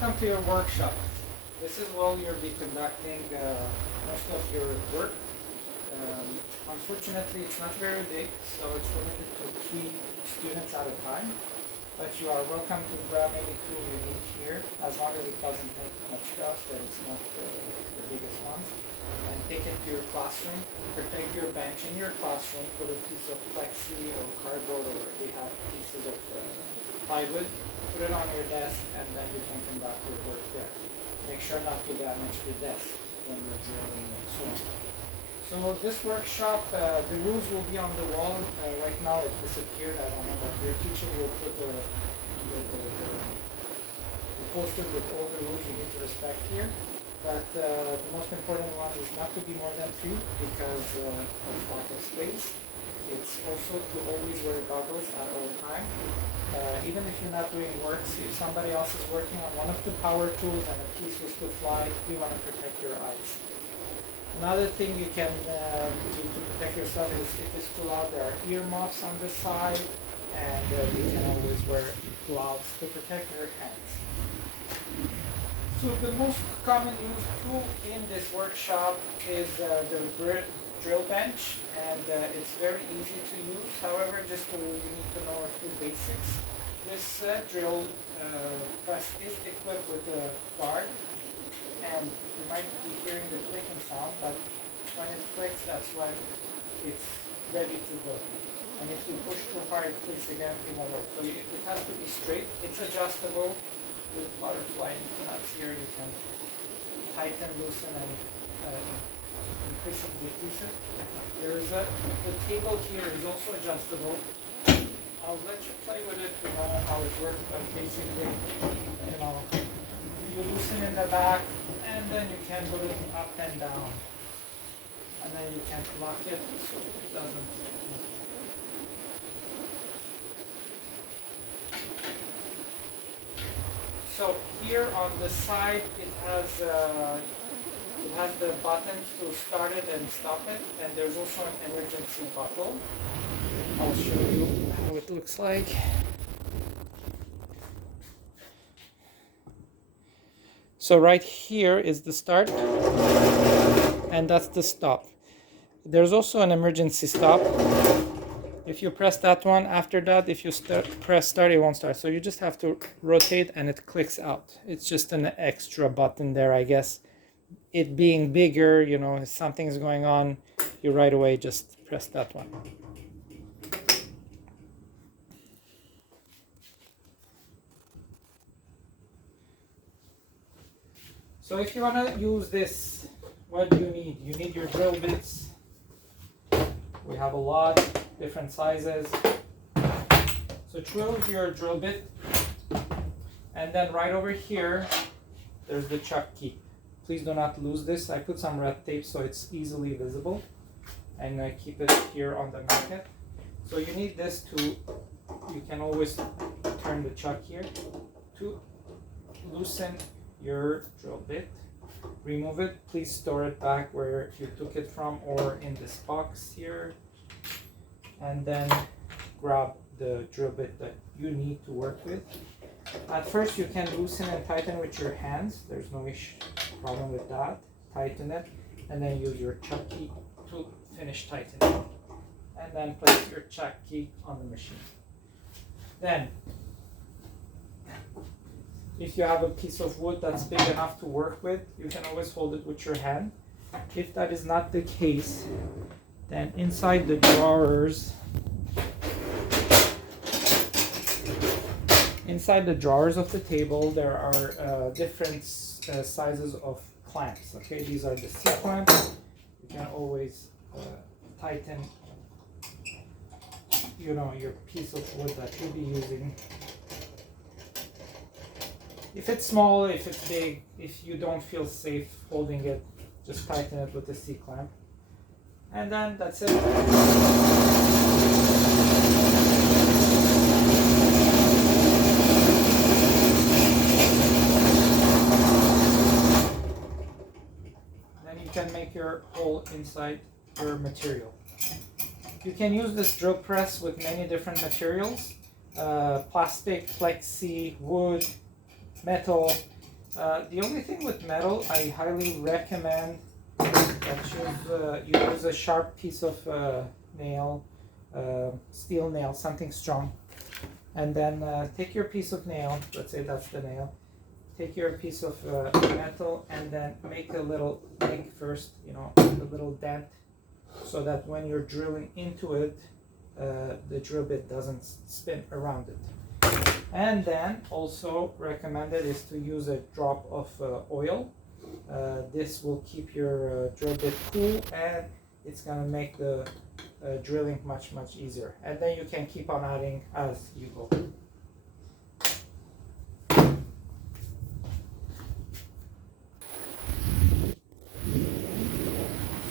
welcome to your workshop. This is where you'll be conducting most of your work. Unfortunately, it's not very big, so it's limited to 3 students at a time. But you are welcome to grab any tool you need here, as long as it doesn't take much dust and it's not the biggest ones. And take it to your classroom, protect your bench in your classroom, put a piece of plexi or cardboard, or we have pieces of plywood, put it on your desk, and then you can conduct your work there. Make sure not to damage the desk when you're drilling and so on. So this workshop, the rules will be on the wall. Right now it disappeared, I don't know, but your teacher will put the poster with all the rules you need to respect here. But the most important one is not to be more than 3 because of lack of space. It's also to always wear goggles at all times. Even if you're not doing works, if somebody else is working on one of the power tools and a piece was to fly, you want to protect your eyes. Another thing you can do to protect yourself is if it's too loud, there are earmuffs on the side, and you can always wear gloves to protect your hands. So the most common used tool in this workshop is the drill bench, and it's very easy to use. However, you need to know a few basics. This drill press is equipped with a guard, and you might be hearing the clicking sound, but when it clicks, that's when it's ready to go. And if you push too hard, it clicks again, it won't work. So it has to be straight. It's adjustable with butterfly. You cannot see here. You can tighten, loosen, and increase and decrease it. The table here is also adjustable. I'll let you play with it to know how it works, but basically, you loosen in the back, and then you can put it up and down. And then you can lock it so it doesn't move. So here on the side, it has the buttons to start it and stop it, and there's also an emergency buckle. I'll show you how it looks like. So right here is the start, and that's the stop. There's also an emergency stop. If you press that one, after that, if you press start, it won't start. So you just have to rotate and it clicks out. It's just an extra button there, I guess. It being bigger, if something's going on, you right away just press that one. So if you want to use this, what do you need? You need your drill bits. We have a lot, different sizes. So choose your drill bit, and then right over here, there's the chuck key. Please do not lose this. I put some red tape so it's easily visible, and I keep it here on the magnet. So you need this you can always turn the chuck here to loosen your drill bit. Remove it. Please store it back where you took it from or in this box here. And then grab the drill bit that you need to work with. At first you can loosen and tighten with your hands. There's no problem with that. Tighten it and then use your chuck key to finish tightening. And then place your chuck key on the machine. Then if you have a piece of wood that's big enough to work with, you can always hold it with your hand. If that is not the case, then inside the drawers of the table, there are different sizes of clamps. Okay, these are the C clamps. You can always tighten, your piece of wood that you'll be using. If it's small, if it's big, if you don't feel safe holding it, just tighten it with the C clamp. And then that's it. Then you can make your hole inside your material. You can use this drill press with many different materials. Plastic, plexi, wood, metal. The only thing with metal, I highly recommend that you use a sharp piece of nail, steel nail, something strong. And then take your piece of nail, let's say that's the nail, take your piece of metal and then make a little nick first, a little dent, so that when you're drilling into it, the drill bit doesn't spin around it. And then also recommended is to use a drop of oil. This will keep your drill bit cool, and it's gonna make the drilling much easier. And then you can keep on adding as you go.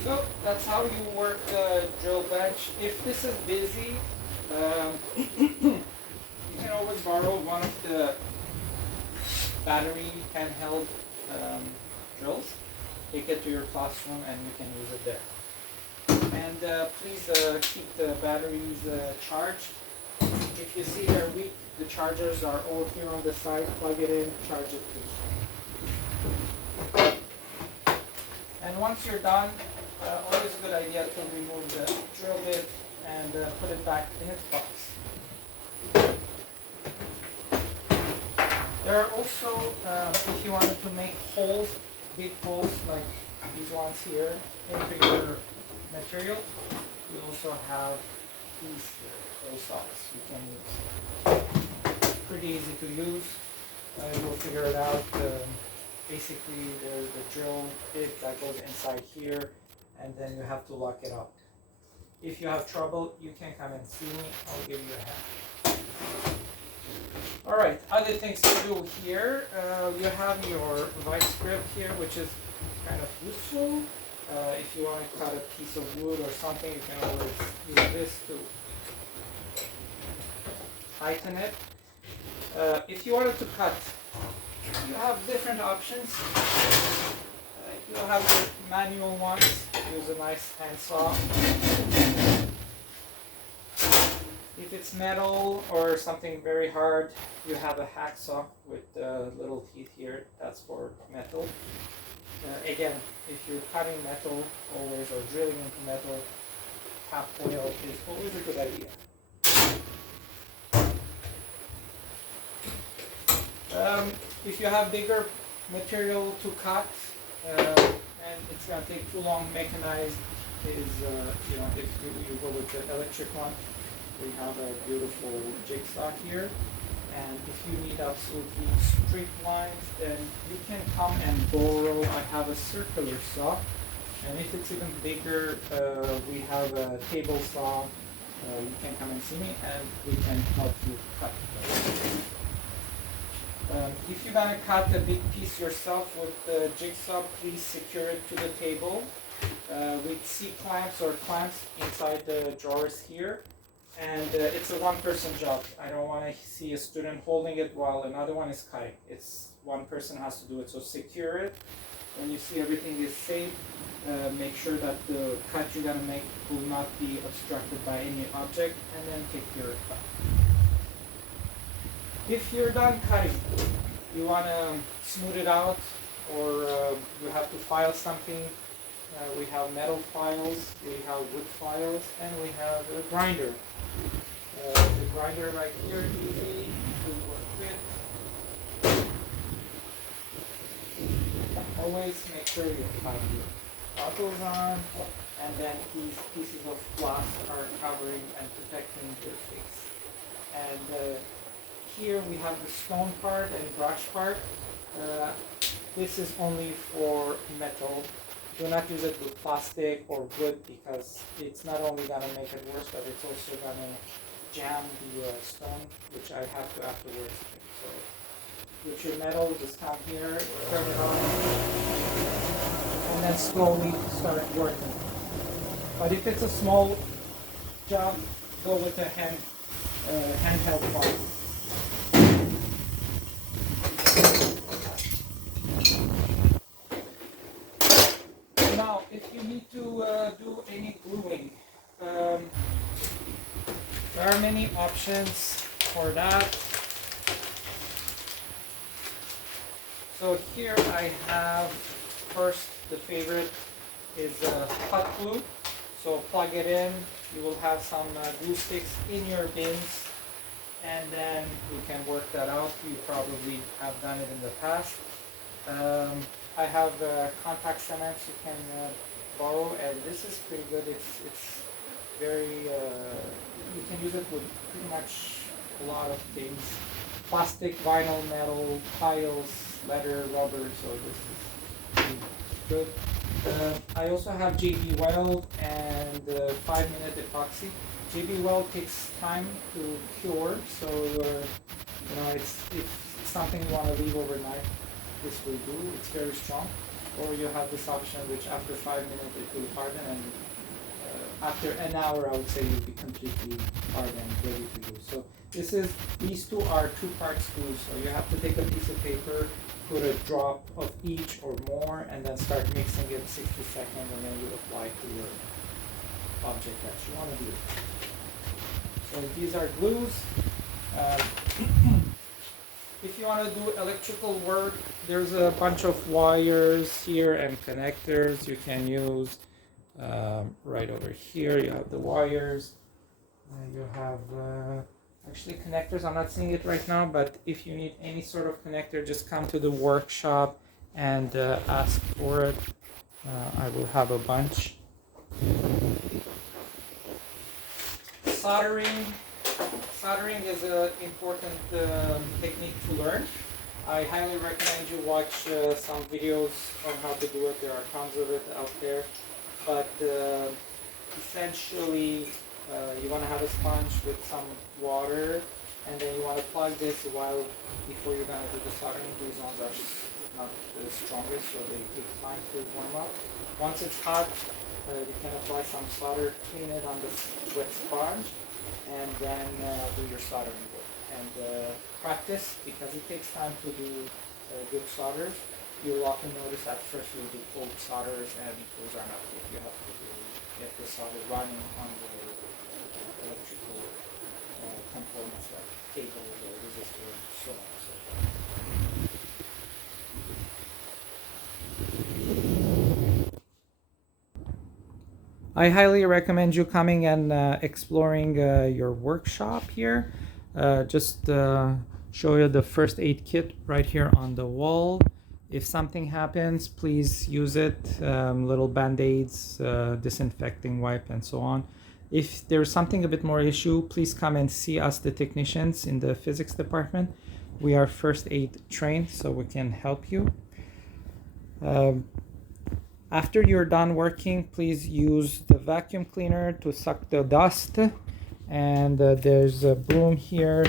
So that's how you work the drill bench. If this is busy, you can always borrow one of the battery handheld drills. Take it to your classroom and you can use it there. And please keep the batteries charged. If you see they're weak, the chargers are all here on the side. Plug it in, charge it please. And once you're done, always a good idea to remove the drill bit and put it back in its box. There are also, if you wanted to make holes, big holes like these ones here into your material, you also have these hole saws you can use. Pretty easy to use. You'll figure it out. Basically, there's the drill bit that goes inside here, and then you have to lock it up. If you have trouble, you can come and see me. I'll give you a hand. Alright, other things to do here. You have your vice grip here, which is kind of useful. If you want to cut a piece of wood or something, you can always use this to tighten it. If you wanted to cut, you have different options. You have the manual ones. Use a nice handsaw. If it's metal or something very hard, you have a hacksaw with little teeth here. That's for metal. Again, if you're cutting metal always or drilling into metal, tap oil is always a good idea. If you have bigger material to cut and it's going to take too long, mechanized is, if you go with the electric one, we have a beautiful jigsaw here. And if you need absolutely straight lines, then you can come and borrow. I have a circular saw, and if it's even bigger, we have a table saw. You can come and see me, and we can help you cut. If you're gonna cut a big piece yourself with the jigsaw, please secure it to the table with C-clamps or clamps inside the drawers here. And it's a one-person job. I don't want to see a student holding it while another one is cutting. It's one person has to do it. So secure it. When you see everything is safe, make sure that the cut you're gonna make will not be obstructed by any object, and then take your cut. If you're done cutting, you want to smooth it out, or you have to file something. We have metal files, we have wood files, and we have a grinder. The grinder right here, easy to work with. Always make sure you have your goggles on, and then these pieces of glass are covering and protecting your face. And here we have the stone part and brush part. This is only for metal. Do not use it with plastic or wood, because it's not only going to make it worse, but it's also going to jam the stone, which I have to afterwards. So with your metal, just come here, turn it on, and then slowly start working. But if it's a small job, go with a handheld one. Now, if you need to do any gluing, there are many options for that. So here I have first the favorite is hot glue. So plug it in. You will have some glue sticks in your bins, and then you can work that out. You probably have done it in the past. I have contact cements you can borrow, and this is pretty good. It's very you can use it with pretty much a lot of things: plastic, vinyl, metal, tiles, leather, rubber. So this is pretty good. I also have JB Weld and 5-minute epoxy. JB Weld takes time to cure, so it's something you want to leave overnight. This will do. It's very strong. Or you have this option, which after 5 minutes it will harden, and after an hour, I would say you'll be completely hardened, ready to use. So these two are 2-part screws. So you have to take a piece of paper, put a drop of each or more, and then start mixing it 60 seconds, and then you apply to your object that you want to do. So these are glues. If you want to do electrical work, there's a bunch of wires here and connectors you can use. Right over here you have the wires. You have actually connectors. I'm not seeing it right now, but if you need any sort of connector, just come to the workshop and ask for it. I will have a bunch. Soldering is an important technique to learn. I highly recommend you watch some videos on how to do it. There are tons of it out there. But essentially, you want to have a sponge with some water, and then you want to plug this before you're going to do the soldering. These ones are not the strongest, so they take time to warm up. Once it's hot, you can apply some solder, clean it on the wet sponge, and then do your soldering work. And practice, because it takes time to do good solders. You'll often notice at first you'll do cold solders, and those are not good. You have to get the solder running on the electrical components like cables or resistors and so on and so forth. I highly recommend you coming and exploring your workshop here. Just show you the first aid kit right here on the wall. If something happens, please use it. Little band-aids, disinfecting wipe, and so on. If there's something a bit more issue, please come and see us, the technicians in the physics department. We are first aid trained, so we can help you. After you're done working, please use the vacuum cleaner to suck the dust. And there's a broom here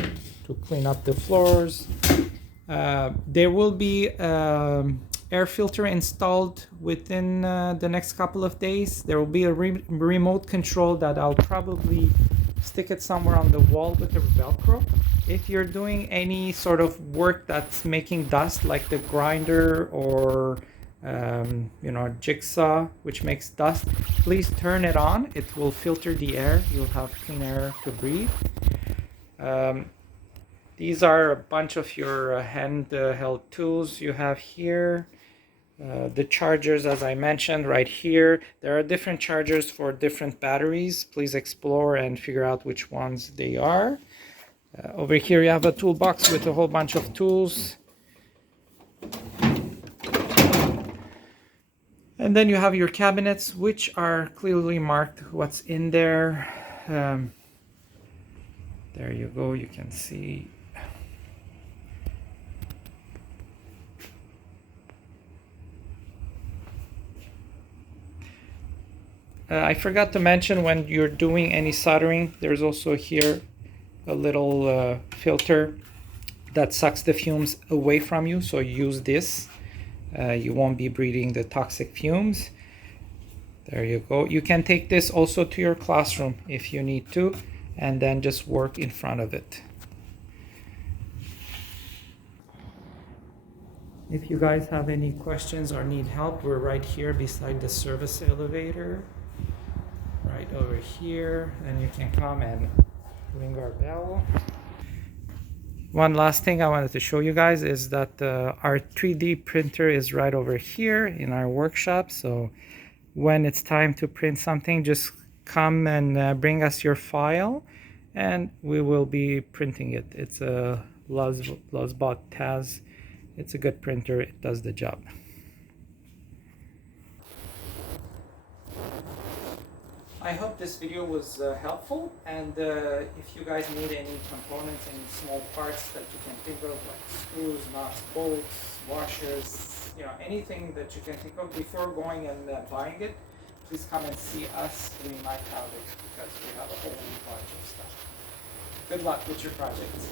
to clean up the floors. There will be air filter installed within the next couple of days. There will be a remote control that I'll probably stick it somewhere on the wall with a Velcro. If you're doing any sort of work that's making dust, like the grinder or jigsaw, which makes dust, please turn it on. It will filter the air. You'll have clean air to breathe. These are a bunch of your handheld tools you have here. The chargers, as I mentioned, right here. There are different chargers for different batteries. Please explore and figure out which ones they are. Over here you have a toolbox with a whole bunch of tools. And then you have your cabinets, which are clearly marked what's in there. There you go, you can see. I forgot to mention, when you're doing any soldering, there's also here a little filter that sucks the fumes away from you, so use this. You won't be breathing the toxic fumes. There you go. You can take this also to your classroom if you need to, and then just work in front of it. If you guys have any questions or need help, we're right here beside the service elevator, right over here, and you can come and ring our bell. One last thing I wanted to show you guys is that our 3D printer is right over here in our workshop. So when it's time to print something, just come and bring us your file and we will be printing it. It's a Luzbot Taz. It's a good printer. It does the job. I hope this video was helpful, and if you guys need any components, any small parts that you can think of, like screws, nuts, bolts, washers, you know, anything that you can think of before going and buying it, please come and see us. We might have it because we have a whole bunch of stuff. Good luck with your projects.